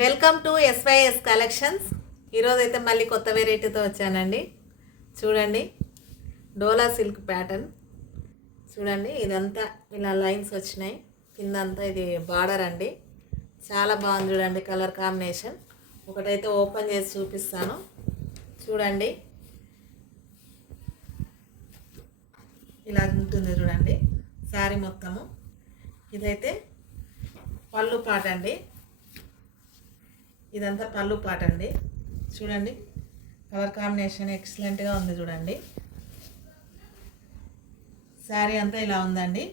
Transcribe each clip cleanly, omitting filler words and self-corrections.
Welcome to SYS collections. ఈరోజు అయితే మళ్ళీ కొత్త వెరైటీతో వచ్చానండి. చూడండి, డోలా సిల్క్ ప్యాటర్న్ చూడండి. ఇదంతా ఇలా లైన్స్ వచ్చినాయి, కిందంతా ఇది బార్డర్ అండి. చాలా బాగుంది చూడండి, కలర్ కాంబినేషన్. ఒకటైతే ఓపెన్ చేసి చూపిస్తాను చూడండి. ఇలా ఉంటుంది చూడండి శారీ మొత్తము. ఇదైతే పళ్ళు పాట అండి. ఇదంతా పళ్ళు పాట అండి. చూడండి, కలర్ కాంబినేషన్ ఎక్సలెంట్గా ఉంది చూడండి. శారీ అంతా ఇలా ఉందండి.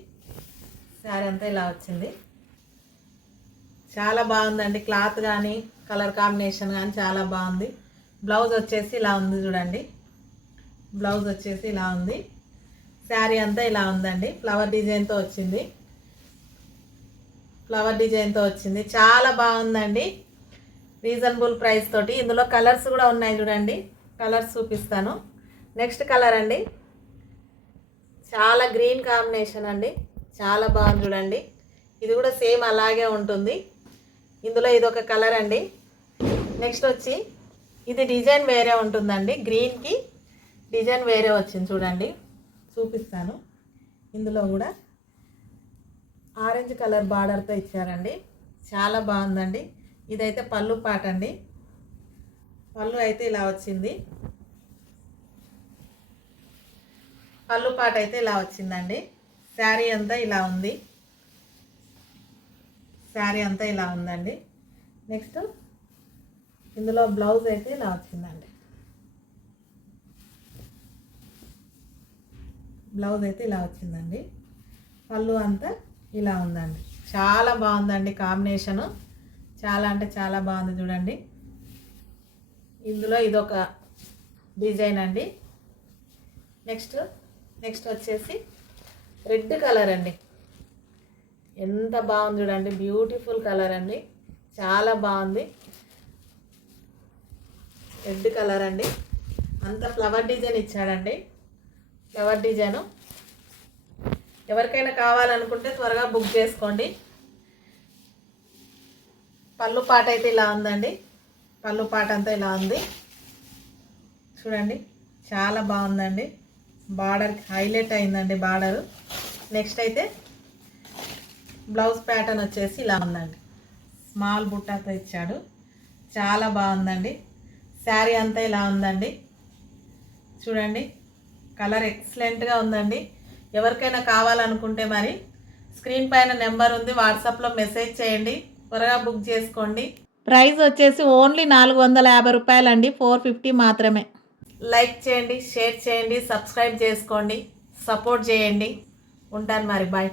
శారీ అంతా ఇలా వచ్చింది. చాలా బాగుందండి, క్లాత్ కానీ కలర్ కాంబినేషన్ కానీ చాలా బాగుంది. బ్లౌజ్ వచ్చేసి ఇలా ఉంది చూడండి. బ్లౌజ్ వచ్చేసి ఇలా ఉంది. శారీ అంతా ఇలా ఉందండి. ఫ్లవర్ డిజైన్తో వచ్చింది. ఫ్లవర్ డిజైన్తో వచ్చింది. చాలా బాగుందండి, రీజనబుల్ ప్రైస్ తోటి. ఇందులో కలర్స్ కూడా ఉన్నాయి చూడండి. కలర్స్ చూపిస్తాను. నెక్స్ట్ కలర్ అండి, చాలా గ్రీన్ కాంబినేషన్ అండి. చాలా బాగుంది చూడండి. ఇది కూడా సేమ్ అలాగే ఉంటుంది. ఇందులో ఇదొక కలర్ అండి. నెక్స్ట్ వచ్చి ఇది డిజైన్ వేరే ఉంటుందండి. గ్రీన్కి డిజైన్ వేరే వచ్చింది చూడండి, చూపిస్తాను. ఇందులో కూడా ఆరెంజ్ కలర్ బార్డర్తో ఇచ్చారండి. చాలా బాగుందండి. ఇదైతే పళ్ళు పాట అండి. పళ్ళు అయితే ఇలా వచ్చింది. పళ్ళు పాట అయితే ఇలా వచ్చిందండి. శారీ అంతా ఇలా ఉంది. శారీ అంతా ఇలా ఉందండి. నెక్స్ట్ ఇందులో బ్లౌజ్ అయితే ఇలా వచ్చిందండి. బ్లౌజ్ అయితే ఇలా వచ్చిందండి. పళ్ళు అంతా ఇలా ఉందండి. చాలా బాగుందండి కాంబినేషను. చాలా అంటే చాలా బాగుంది చూడండి. ఇందులో ఇదొక డిజైన్ అండి. నెక్స్ట్ వచ్చేసి రెడ్ కలర్ అండి. ఎంత బాగుంది చూడండి, బ్యూటిఫుల్ కలర్ అండి. చాలా బాగుంది. రెడ్ కలర్ అండి. అంత ఫ్లవర్ డిజైన్ ఇచ్చాడండి. ఫ్లవర్ డిజైను ఎవరికైనా కావాలనుకుంటే త్వరగా బుక్ చేసుకోండి. పళ్ళు పాట అయితే ఇలా ఉందండి. పళ్ళు పాట అంతా ఇలా ఉంది చూడండి. చాలా బాగుందండి. బార్డర్ హైలైట్ అయిందండి బార్డరు. నెక్స్ట్ అయితే బ్లౌజ్ ప్యాటర్న్ వచ్చేసి ఇలా ఉందండి. స్మాల్ బుట్టాతో ఇచ్చాడు. చాలా బాగుందండి. శారీ అంతా ఇలా ఉందండి. చూడండి, కలర్ ఎక్సలెంట్గా ఉందండి. ఎవరికైనా కావాలనుకుంటే మరి స్క్రీన్ పైన నెంబర్ ఉంది, వాట్సాప్లో మెసేజ్ చేయండి, త్వరగా బుక్ చేసుకోండి. ప్రైస్ వచ్చేసి ఓన్లీ 450 రూపాయలండి. 450 మాత్రమే. లైక్ చేయండి, షేర్ చేయండి, సబ్స్క్రైబ్ చేసుకోండి, సపోర్ట్ చేయండి. ఉంటాను మరి, బాయ్.